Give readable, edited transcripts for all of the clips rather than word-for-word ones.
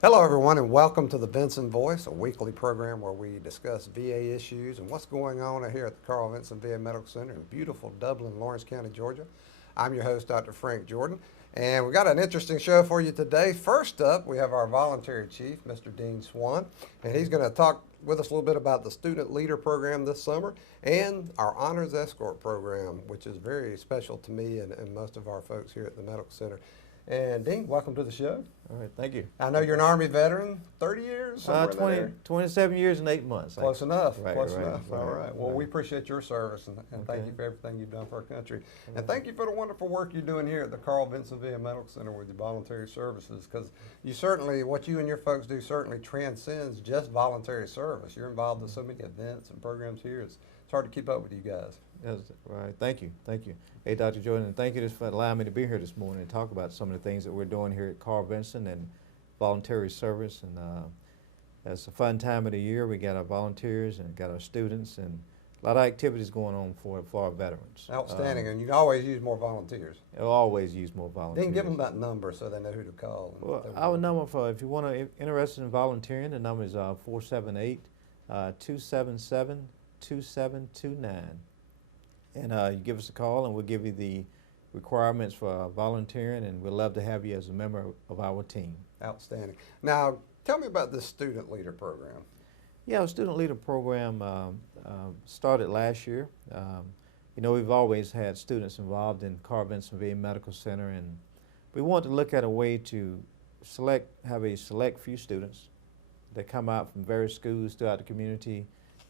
Hello, everyone, and welcome to the Vinson Voice, a weekly program where we discuss VA issues and what's going on here at the Carl Vinson VA Medical Center in beautiful Dublin, Lawrence County, Georgia. I'm your host, Dr. Frank Jordan, and we've got an interesting show for you today. First up, we have our voluntary chief, Mr. Dean Swan, and he's going to talk with us a little bit about the Student Leader Program this summer and our Honors Escort Program, which is very special to me and most of our folks here at the Medical Center. And Dean, welcome to the show. All right, thank you. I know you're an Army veteran, 30 years? 27 years and 8 months. Close enough, Right, close right, enough. All right. Well, right. we appreciate your service and thank you for everything you've done for our country. And thank you for the wonderful work you're doing here at the Carl Vinson VA Medical Center with your voluntary services, because you certainly, what you and your folks do certainly transcends just voluntary service. You're involved in so many events and programs here. It's hard to keep up with you guys. Yes, right. Thank you. Thank you. Hey, Dr. Jordan, and thank you just for allowing me to be here this morning and talk about some of the things that we're doing here at Carl Vinson and voluntary service. And it's a fun time of the year. We got our volunteers and got our students and a lot of activities going on for our veterans. Outstanding. And you always use more volunteers. I'll always use more volunteers. Then give them that number so they know who to call. Well, our number for, if you want to interested in volunteering, the number is 478-277-2729. And you give us a call and we'll give you the requirements for volunteering, and we'd love to have you as a member of our team. Outstanding. Now, tell me about this Student Leader Program. Yeah, our Student Leader Program started last year. You know, we've always had students involved in Carl Vinson VA Medical Center, and we want to look at a way to have a select few students that come out from various schools throughout the community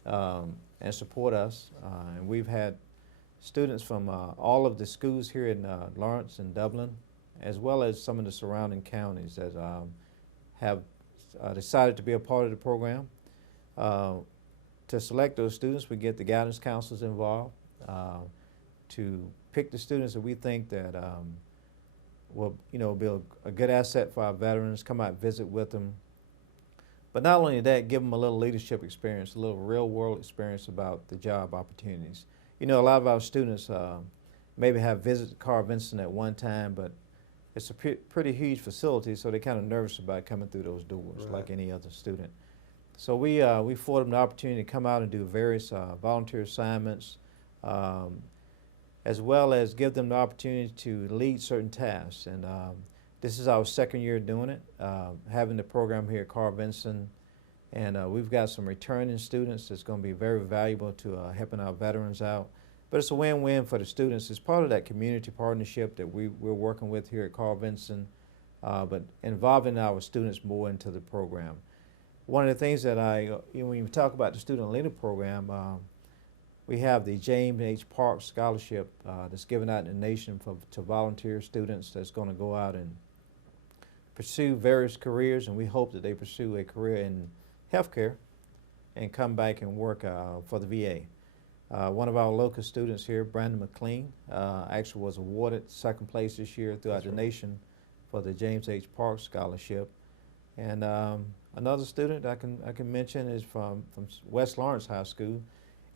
and support us. And we've had students from all of the schools here in Lawrence and Dublin, as well as some of the surrounding counties that have decided to be a part of the program. To select those students, we get the guidance counselors involved to pick the students that we think that will, be a good asset for our veterans, come out and visit with them. But not only that, give them a little leadership experience, a little real-world experience about the job opportunities. You know, a lot of our students maybe have visited Carl Vinson at one time, but it's a pretty huge facility, so they're kind of nervous about coming through those doors, right, like any other student. So we afford them the opportunity to come out and do various volunteer assignments, as well as give them the opportunity to lead certain tasks. And this is our second year doing it, having the program here at Carl Vinson. And we've got some returning students that's going to be very valuable to helping our veterans out. But it's a win-win for the students. It's part of that community partnership that we're working with here at Carl Vinson, but involving our students more into the program. One of the things that when you talk about the Student Leader Program, we have the James H. Park Scholarship that's given out in the nation to volunteer students that's going to go out and pursue various careers, and we hope that they pursue a career in healthcare and come back and work for the VA. One of our local students here, Brandon McLean, actually was awarded second place this year throughout the nation for the James H. Park Scholarship. And another student I can mention is from West Lawrence High School,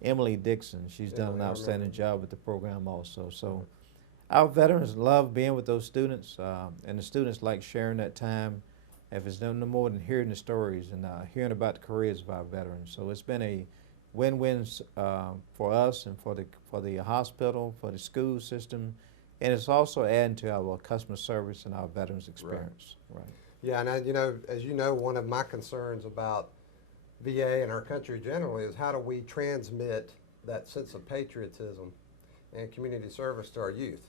Emily Dixon. She's done an outstanding job with the program also. So our veterans love being with those students, and the students like sharing that time, if it's no more than hearing the stories and hearing about the careers of our veterans. So it's been a win-win for us and for the hospital, for the school system, and it's also adding to our customer service and our veterans experience. Right. Yeah, and as you know, one of my concerns about VA and our country generally is how do we transmit that sense of patriotism and community service to our youth.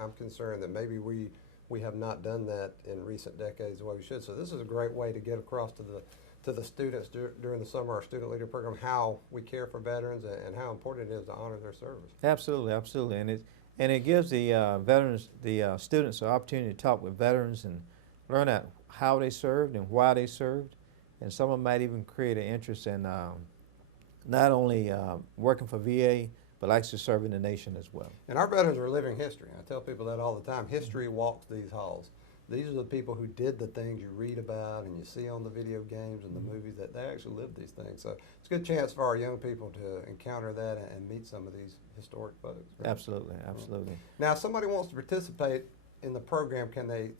I'm concerned that maybe we have not done that in recent decades the way we should. So this is a great way to get across to the students during the summer, our Student Leader Program, how we care for veterans and how important it is to honor their service. Absolutely, absolutely, and it gives the veterans, the students, the opportunity to talk with veterans and learn out how they served and why they served, and some of them might even create an interest in not only working for VA, but actually serving the nation as well. And our veterans are living history. I tell people that all the time. History walks these halls. These are the people who did the things you read about and you see on the video games and the movies, that they actually lived these things. So it's a good chance for our young people to encounter that and meet some of these historic folks. Right? Absolutely, absolutely. Now, if somebody wants to participate in the program, can they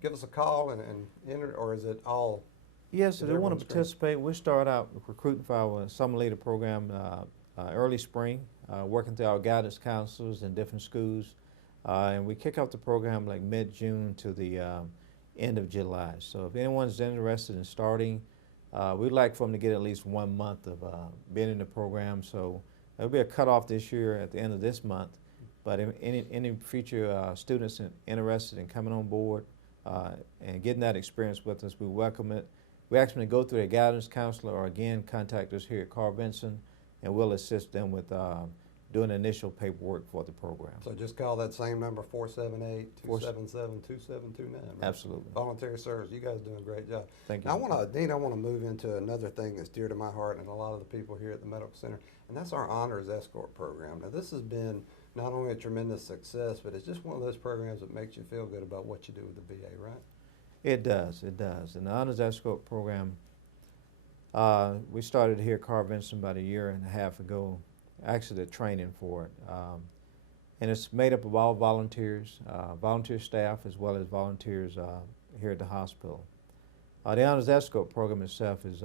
give us a call and enter, or is it all? Yes, if they want to Everyone's great. participate, we start out recruiting for our summer leader program early spring, working through our guidance counselors in different schools, and we kick off the program like mid-June to the end of July. So if anyone's interested in starting, we'd like for them to get at least 1 month of being in the program. So there'll be a cutoff this year at the end of this month, but any future students interested in coming on board and getting that experience with us, we welcome it. We ask them to go through a guidance counselor or again contact us here at Carl Vinson, and we'll assist them with doing initial paperwork for the program. So just call that same number, 478-277-2729. Right? Absolutely. Voluntary service. You guys are doing a great job. Thank you. Now, Dean, I want to move into another thing that's dear to my heart and a lot of the people here at the Medical Center, and that's our Honors Escort program. Now, this has been not only a tremendous success, but it's just one of those programs that makes you feel good about what you do with the VA, right? It does, it does. And the Honors Escort program, we started here at Carl Vinson about 1.5 years ago, actually the training for it. And it's made up of all volunteers, volunteer staff as well as volunteers here at the hospital. The Honors Escort program itself is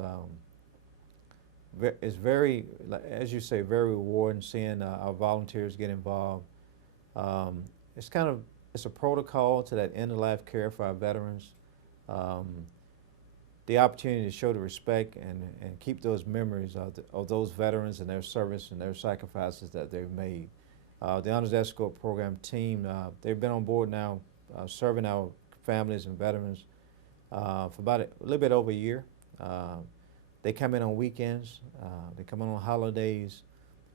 very, as you say, very rewarding seeing our volunteers get involved. It's a protocol to that end-of-life care for our veterans. The opportunity to show the respect and keep those memories of those veterans and their service and their sacrifices that they've made. The Honors Escort program team, they've been on board now serving our families and veterans for about a little bit over 1 year. They come in on weekends, they come in on holidays.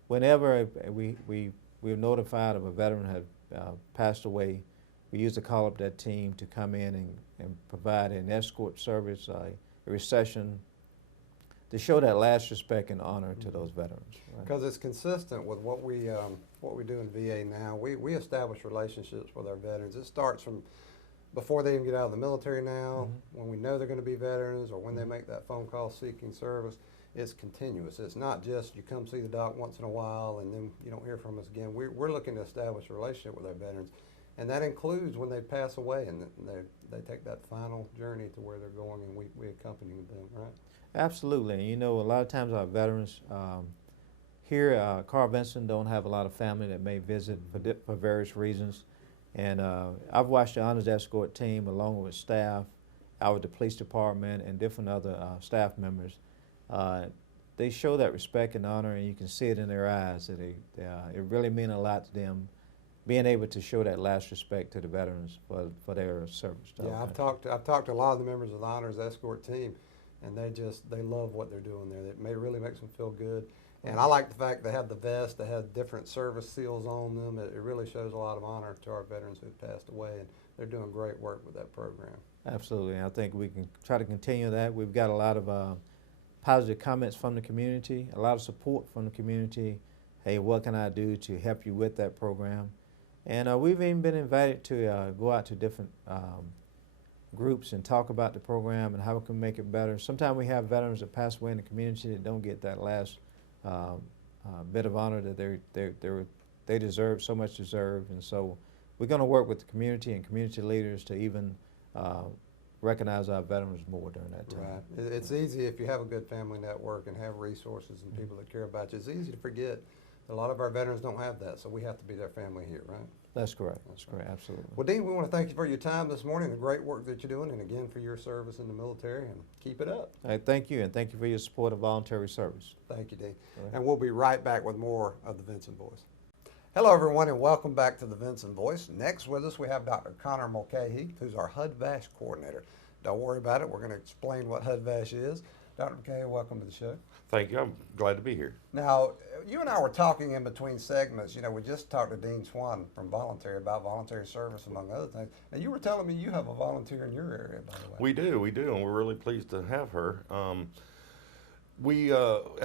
Whenever we're notified of a veteran had passed away, we used to call up that team to come in and provide an escort service, a recession, to show that last respect and honor to those veterans. Because it's consistent with what we do in VA now. We establish relationships with our veterans. It starts from before they even get out of the military now, when we know they're going to be veterans, or when they make that phone call seeking service. It's continuous. It's not just you come see the doc once in a while and then you don't hear from us again. We're looking to establish a relationship with our veterans. And that includes when they pass away and they take that final journey to where they're going, and we accompany them, right? Absolutely. And you know, a lot of times our veterans here at Carl Vinson don't have a lot of family that may visit for various reasons. And I've watched the Honors Escort team along with staff, out with the police department and different other staff members. They show that respect and honor, and you can see it in their eyes that it really means a lot to them, being able to show that last respect to the veterans for their service. Yeah, I've talked to a lot of the members of the Honors Escort team, and they love what they're doing there. It really makes them feel good. And I like the fact they have the vest, they have different service seals on them. It really shows a lot of honor to our veterans who've passed away, and they're doing great work with that program. Absolutely, and I think we can try to continue that. We've got a lot of positive comments from the community, a lot of support from the community. Hey, what can I do to help you with that program? And we've even been invited to go out to different groups and talk about the program and how we can make it better. Sometimes we have veterans that pass away in the community that don't get that last bit of honor that they deserve, so much deserve. And so we're going to work with the community and community leaders to even recognize our veterans more during that time. Right. It's easy if you have a good family network and have resources and people that care about you. It's easy to forget that a lot of our veterans don't have that, so we have to be their family here, right? That's correct. That's correct. Absolutely. Well, Dean, we want to thank you for your time this morning, the great work that you're doing, and again for your service in the military, and keep it up. Thank you, and thank you for your support of voluntary service. Thank you, Dean. And we'll be right back with more of the Vinson Voice. Hello, everyone, and welcome back to the Vinson Voice. Next with us, we have Dr. Connor Mulcahey, who's our HUD-VASH coordinator. Don't worry about it. We're going to explain what HUD-VASH is. Dr. Mulcahey, welcome to the show. Thank you. I'm glad to be here. Now, you and I were talking in between segments. You know, we just talked to Dean Swan from Voluntary about voluntary service, among other things. And you were telling me you have a volunteer in your area, by the way. We do, and we're really pleased to have her. At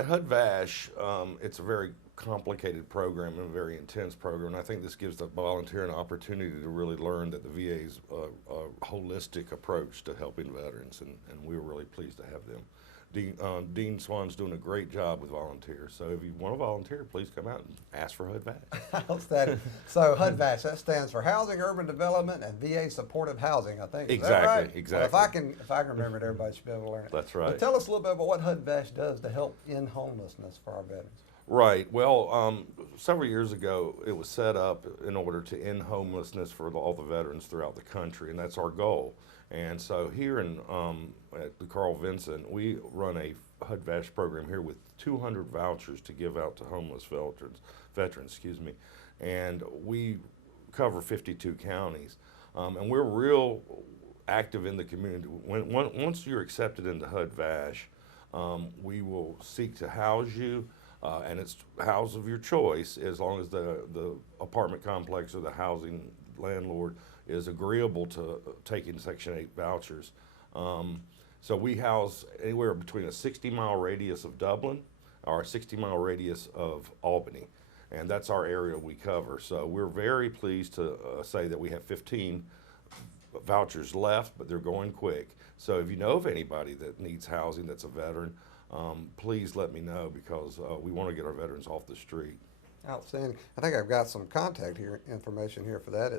HUD-VASH, it's a very complicated program and a very intense program, and I think this gives the volunteer an opportunity to really learn that the VA's a holistic approach to helping veterans, and we were really pleased to have them. Dean Swan's doing a great job with volunteers. So if you want to volunteer, please come out and ask for HUD-VASH. Outstanding. So HUD-VASH, that stands for Housing, Urban Development, and VA Supportive Housing, I think. Is that right? Exactly. Well, if I can remember it, everybody should be able to learn it. That's right. But tell us a little bit about what HUD-VASH does to help end homelessness for our veterans. Right. Well, several years ago, it was set up in order to end homelessness for all the veterans throughout the country, and that's our goal. And so here at the Carl Vinson, we run a HUD-VASH program here with 200 vouchers to give out to homeless veterans, and we cover 52 counties. And we're real active in the community. Once you're accepted into HUD-VASH, we will seek to house you. And it's house of your choice, as long as the apartment complex or the housing landlord is agreeable to taking Section 8 vouchers. So we house anywhere between a 60-mile radius of Dublin or a 60-mile radius of Albany. And that's our area we cover. So we're very pleased to say that we have 15 vouchers left, but they're going quick. So if you know of anybody that needs housing that's a veteran, please let me know, because we want to get our veterans off the street. Outstanding. I think I've got some contact information here for that.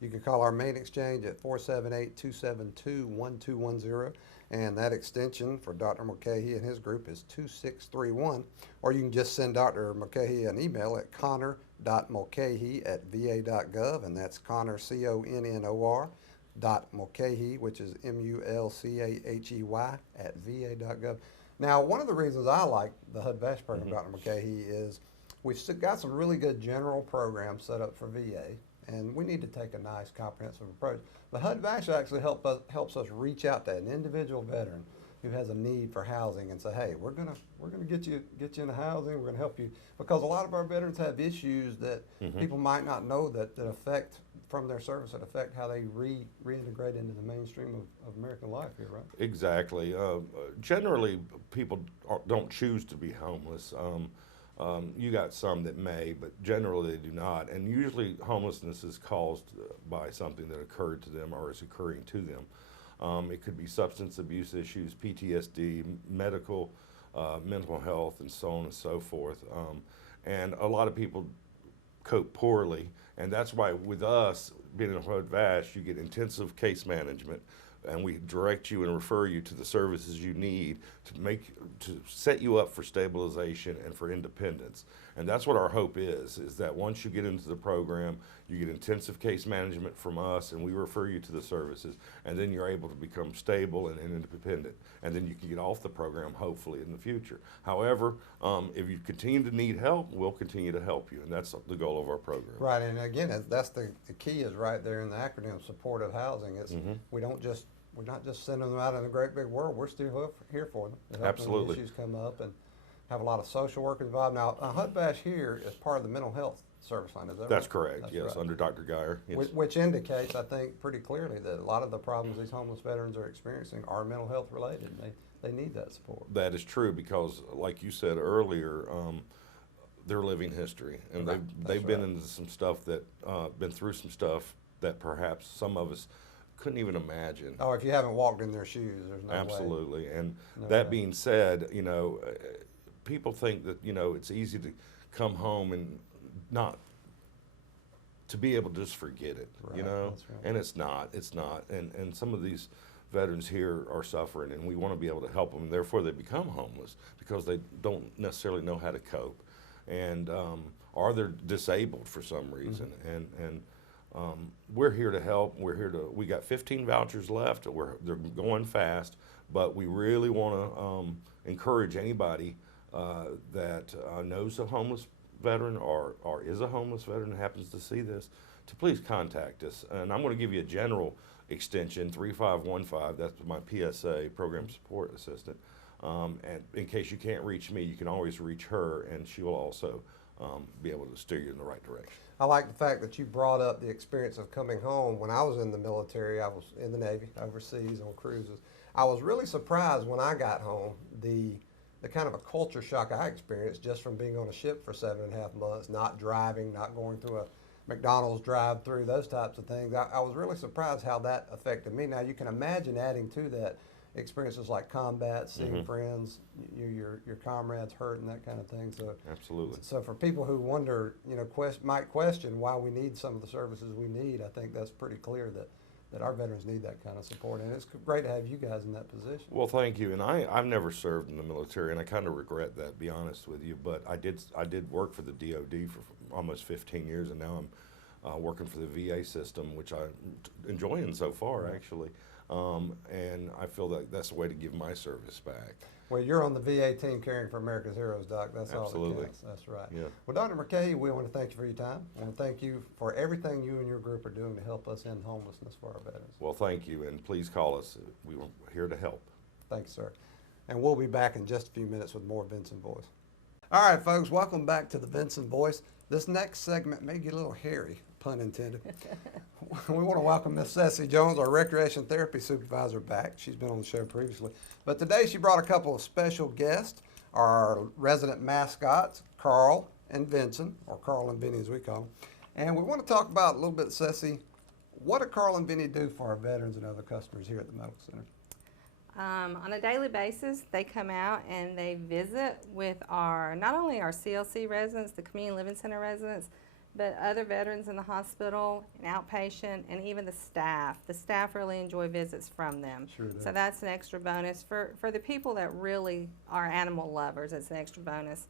You can call our main exchange at 478-272-1210, and that extension for Dr. Mulcahey and his group is 2631, or you can just send Dr. Mulcahey an email at connor.mulcahey@va.gov, and that's Connor, CONNOR, .Mulcahey, which is MULCAHEY @va.gov. Now, one of the reasons I like the HUD-VASH program, Dr. Mulcahey, is we've got some really good general programs set up for VA, and we need to take a nice comprehensive approach. But HUD-VASH actually helps us reach out to an individual veteran who has a need for housing and say, hey, we're gonna get you into housing, we're gonna help you, because a lot of our veterans have issues that people might not know that affect, from their service, that affect how they reintegrate into the mainstream of American life here, right? Exactly. Generally, people don't choose to be homeless. You got some that may, but generally they do not. And usually homelessness is caused by something that occurred to them or is occurring to them. It could be substance abuse issues, PTSD, mental health, and so on and so forth. And a lot of people cope poorly, and that's why with us being in HUD-VASH, you get intensive case management, and we direct you and refer you to the services you need to set you up for stabilization and for independence. And that's what our hope is that once you get into the program, you get intensive case management from us, and we refer you to the services, and then you're able to become stable and independent, and then you can get off the program hopefully in the future. However, if you continue to need help, we'll continue to help you, and that's the goal of our program. Right, and again, that's the key is right there in the acronym, supportive housing. It's we're not just sending them out in the great big world. We're still here for them. Absolutely. When issues come up, and have a lot of social work involved. Now, HUD-VASH here is part of the mental health service line, is that right? That's correct, yes, right. Under Dr. Geyer. Yes. Which indicates, I think, pretty clearly that a lot of the problems these homeless veterans are experiencing are mental health related, and they need that support. That is true, because like you said earlier, they're living history, and Right. they've been into some stuff that, been through some stuff that perhaps some of us couldn't even imagine. Oh, if you haven't walked in their shoes, there's no way. Absolutely, and No that way. being said, people think that, it's easy to come home and not to be able to just forget it, Right, that's right. and it's not, and some of these veterans here are suffering, and we want to be able to help them, and therefore they become homeless because they don't necessarily know how to cope, and or they're disabled for some reason, and we're here to help. We got 15 vouchers left. They're going fast, but we really want to encourage anybody that knows a homeless veteran or is a homeless veteran and happens to see this, to please contact us. And I'm going to give you a general extension, 3515. That's my PSA, Program Support Assistant. And in case you can't reach me, you can always reach her, and she will also be able to steer you in the right direction. I like the fact that you brought up the experience of coming home. When I was in the military, I was in the Navy, overseas on cruises. I was really surprised when I got home, the kind of a culture shock I experienced just from being on a ship for 7.5 months, not driving, not going through a McDonald's drive-through, those types of things. I was really surprised how that affected me. Now, you can imagine adding to that experiences like combat, seeing friends, your comrades hurt and that kind of thing. So Absolutely. So for people who wonder, might question why we need some of the services we need, I think that's pretty clear that our veterans need that kind of support, and it's great to have you guys in that position. Well, thank you. And I've never served in the military, and I kind of regret that, to be honest with you. But I did work for the DOD for almost 15 years, and now I'm working for the VA system, which I'm enjoying so far, actually. And I feel that that's a way to give my service back. Well, you're on the VA team caring for America's heroes, Doc. That's Absolutely. all that counts. That's right. Yeah. Well, Dr. Mulcahey, we want to thank you for your time. I want to thank you for everything you and your group are doing to help us end homelessness for our veterans. Well, thank you, and please call us. We were here to help. Thank you, sir. And we'll be back in just a few minutes with more Vinson Voice. All right, folks, welcome back to the Vinson Voice. This next segment may get a little hairy, pun intended. We want to welcome Miss Cesci Jones, our recreation therapy supervisor, back. She's been on the show previously. But today she brought a couple of special guests, our resident mascots, Carl and Vinson, or Carl and Vinny as we call them. And we want to talk about a little bit, Cesci, what do Carl and Vinny do for our veterans and other customers here at the Medical Center? On a daily basis, they come out and they visit with not only our CLC residents, the Community Living Center residents, but other veterans in the hospital, and outpatient, and even the staff. The staff really enjoy visits from them. Sure do. So that's an extra bonus. For the people that really are animal lovers, it's an extra bonus.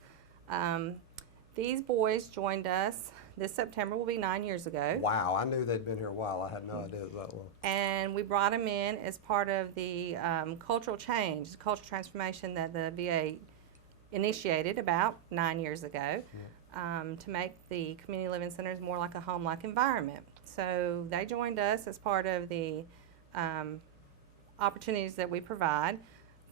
These boys joined us. This September will be 9 years ago. Wow, I knew they'd been here a while. I had no idea it was that long. And we brought them in as part of the cultural change, cultural transformation that the VA initiated about 9 years ago, to make the community living centers more like a home-like environment. So they joined us as part of the opportunities that we provide.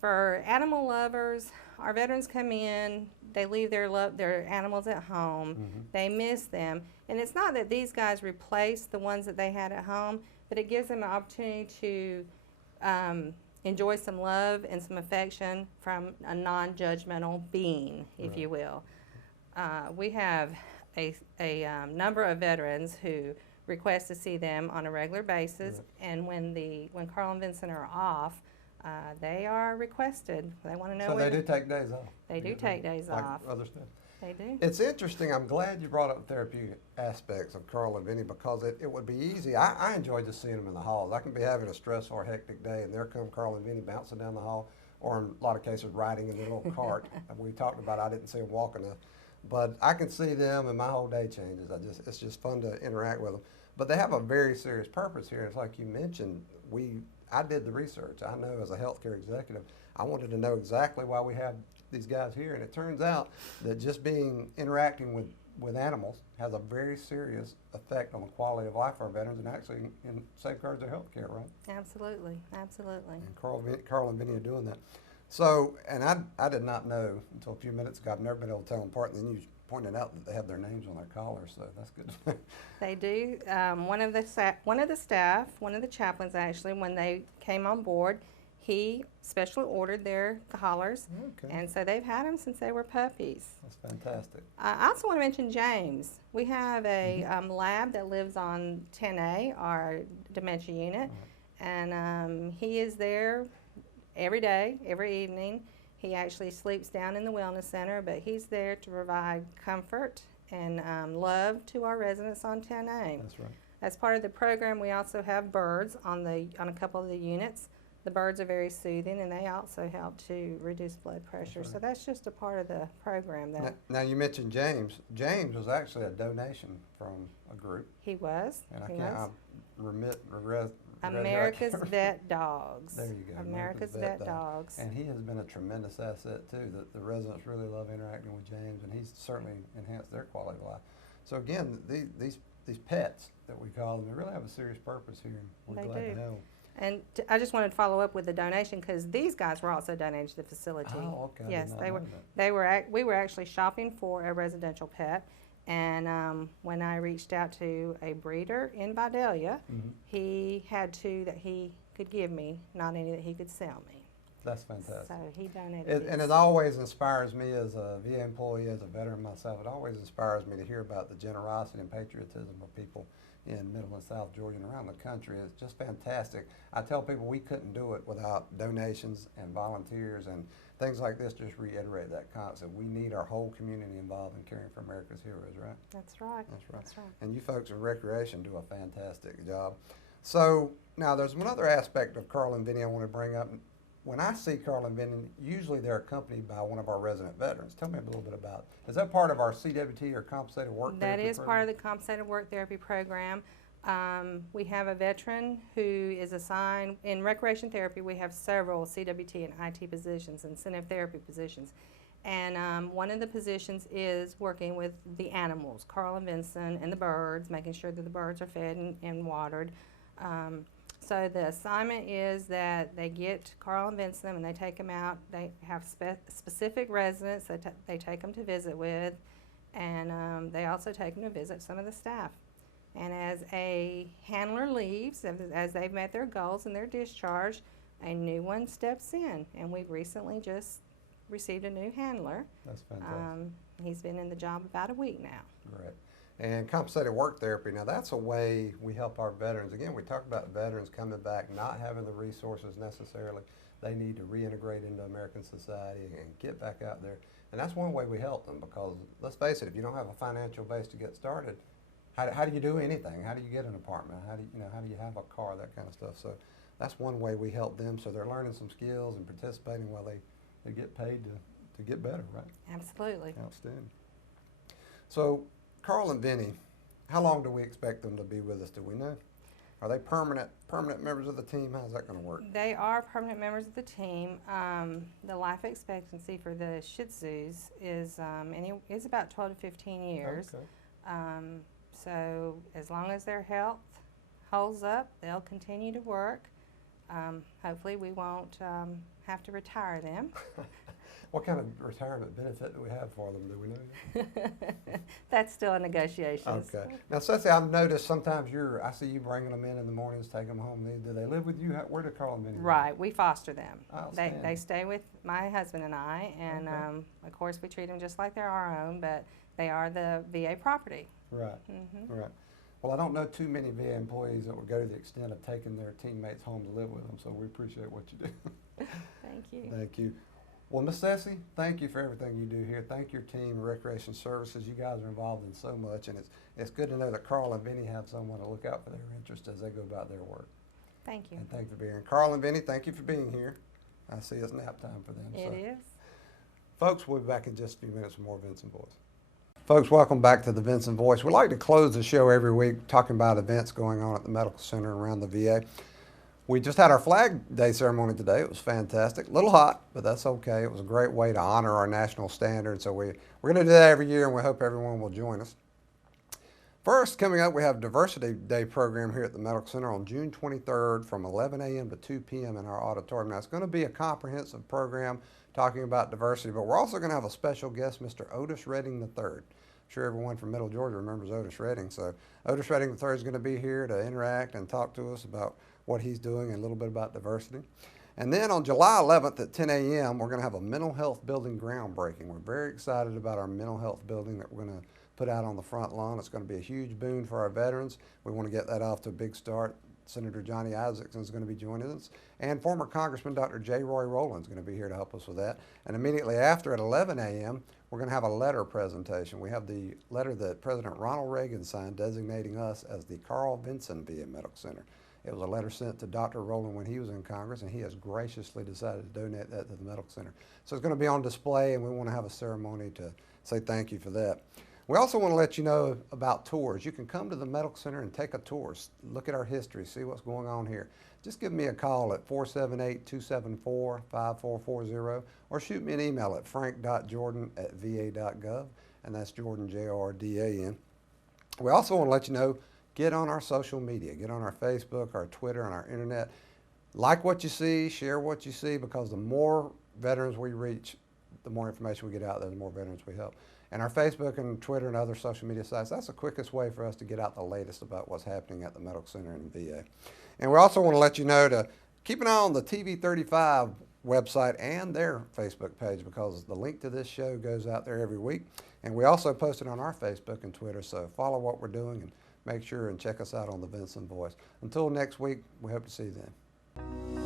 For animal lovers, our veterans come in, they leave their animals at home, they miss them, and it's not that these guys replace the ones that they had at home, but it gives them an opportunity to enjoy some love and some affection from a non-judgmental being, if you will. We have a number of veterans who request to see them on a regular basis, and when Carl and Vinson are off, they are requested. They want to know. So they do take days off. They do take days like off. Other stuff. They do. It's interesting. I'm glad you brought up therapeutic aspects of Carl and Vinny because it would be easy. I enjoy just seeing them in the halls. I can be having a stressful or hectic day, and there come Carl and Vinny bouncing down the hall, or in a lot of cases riding in their little cart. We talked about I didn't see them walking enough, but I can see them, and my whole day changes. It's just fun to interact with them. But they have a very serious purpose here. It's like you mentioned. I did the research. I know as a healthcare executive, I wanted to know exactly why we have these guys here, and it turns out that just interacting with animals has a very serious effect on the quality of life of our veterans, and actually safeguards their health care, right? Absolutely, absolutely. And Carl and Vinny are doing that. So, and I did not know until a few minutes ago. I've never been able to tell them apart, and then you pointed out that they have their names on their collars, so that's good. They do. One of the staff, one of the chaplains actually, when they came on board, he specially ordered their collars, Okay. and so they've had them since they were puppies. That's fantastic. I also want to mention James. We have a lab that lives on 10A, our dementia unit, and he is there every day, every evening. He actually sleeps down in the wellness center, but he's there to provide comfort and love to our residents on 10A. That's right. As part of the program, we also have birds on a couple of the units. The birds are very soothing, and they also help to reduce blood pressure. right. So that's just a part of the program that Now you mentioned James. James was actually a donation from a group, he was. and He was. regret America's Vet Dogs. There you go. America's Vet Dogs. And he has been a tremendous asset too. That the residents really love interacting with James, and he's certainly enhanced their quality of life. So again, these pets that we call them, they really have a serious purpose here. And we're They glad do. to have them. And I just wanted to follow up with the donation because these guys were also donated to the facility. Oh, okay. I did Yes, not they know were. that. We were actually shopping for a residential pet, and when I reached out to a breeder in Vidalia, he had two that he could give me, not any that he could sell me. That's fantastic. So he donated And his. it always inspires me as a VA employee, as a veteran myself, it always inspires me to hear about the generosity and patriotism of people in Middle and South Georgia and around the country. It's just fantastic. I tell people we couldn't do it without donations and volunteers, and things like this just reiterate that concept. We need our whole community involved in caring for America's heroes, right? That's right. That's right. That's right. And you folks in recreation do a fantastic job. So now there's one other aspect of Carl and Vinny I want to bring up. When I see Carl and Vinny, usually they're accompanied by one of our resident veterans. Tell me a little bit about it. Is that part of our CWT or compensated work That therapy is program? part of the compensated work therapy program. We have a veteran who is assigned, in recreation therapy, we have several CWT and IT positions, incentive therapy positions. And one of the positions is working with the animals, Carl and Vinson, and the birds, making sure that the birds are fed and watered. So the assignment is that they get Carl and Vinson and they take them out. They have specific residents that they take them to visit with, and they also take them to visit some of the staff. And as a handler leaves, as they've met their goals and their discharge, a new one steps in. And we've recently just received a new handler. That's fantastic. He's been in the job about a week now. Great. And compensated work therapy, now that's a way we help our veterans. Again, we talked about veterans coming back, not having the resources necessarily they need to reintegrate into American society and get back out there. And that's one way we help them, because let's face it, if you don't have a financial base to get started, how do you do anything? How do you get an apartment? How do you have a car, that kind of stuff. So that's one way we help them, so they're learning some skills and participating while they get paid to get better, right? Absolutely. Outstanding. So Carl and Vinny, how long do we expect them to be with us? Do we know? Are they permanent members of the team? How's that going to work? They are permanent members of the team. The life expectancy for the Shih Tzus is about 12 to 15 years. Okay. So as long as their health holds up, they'll continue to work. Hopefully we won't have to retire them. What kind of retirement benefit do we have for them? Do we know? That's still in negotiations. Okay. Now, Cesci, I've noticed sometimes I see you bringing them in the mornings, taking them home. Do they live with you? Where do Carl and Vinny live? Right, we foster them. Outstanding. They stay with my husband and I, and Okay. of course we treat them just like they're our own, but they are the VA property. Right. Mhm. Right. Well, I don't know too many VA employees that would go to the extent of taking their teammates home to live with them, so we appreciate what you do. Thank you. Thank you. Well, Ms. Cesci, thank you for everything you do here. Thank your team, Recreation Services. You guys are involved in so much, and it's good to know that Carl and Vinny have someone to look out for their interests as they go about their work. Thank you. And thank you for being here. Carl and Vinny, thank you for being here. I see it's nap time for them. It is. Folks, we'll be back in just a few minutes with more Vinson Voice. Folks, welcome back to the Vinson Voice. We like to close the show every week talking about events going on at the medical center and around the VA. We just had our Flag Day ceremony today. It was fantastic. A little hot, but that's okay. It was a great way to honor our national standard. So we're going to do that every year, and we hope everyone will join us. First, coming up, we have Diversity Day program here at the Medical Center on June 23rd from 11 a.m. to 2 p.m. in our auditorium. Now, it's going to be a comprehensive program talking about diversity, but we're also going to have a special guest, Mr. Otis Redding III. I'm sure everyone from Middle Georgia remembers Otis Redding. So Otis Redding III is going to be here to interact and talk to us about what he's doing and a little bit about diversity. And then on July 11th at 10 a.m., we're going to have a mental health building groundbreaking. We're very excited about our mental health building that we're going to put out on the front lawn. It's going to be a huge boon for our veterans. We want to get that off to a big start. Senator Johnny Isaacson is going to be joining us. And former Congressman Dr. J. Roy Rowland is going to be here to help us with that. And immediately after at 11 a.m., we're going to have a letter presentation. We have the letter that President Ronald Reagan signed designating us as the Carl Vinson VA Medical Center. It was a letter sent to Dr. Rowland when he was in Congress, and he has graciously decided to donate that to the Medical Center. So it's going to be on display, and we want to have a ceremony to say thank you for that. We also want to let you know about tours. You can come to the Medical Center and take a tour, look at our history, see what's going on here. Just give me a call at 478-274-5440 or shoot me an email at frank.jordan@va.gov, and that's Jordan, J-O-R-D-A-N. We also want to let you know, get on our social media. Get on our Facebook, our Twitter, and our internet. Like what you see, share what you see, because the more veterans we reach, the more information we get out there, the more veterans we help. And our Facebook and Twitter and other social media sites, that's the quickest way for us to get out the latest about what's happening at the Medical Center and VA. And we also want to let you know to keep an eye on the TV 35 website and their Facebook page, because the link to this show goes out there every week. And we also post it on our Facebook and Twitter, so follow what we're doing and make sure and check us out on the Vinson Voice. Until next week, we hope to see you then.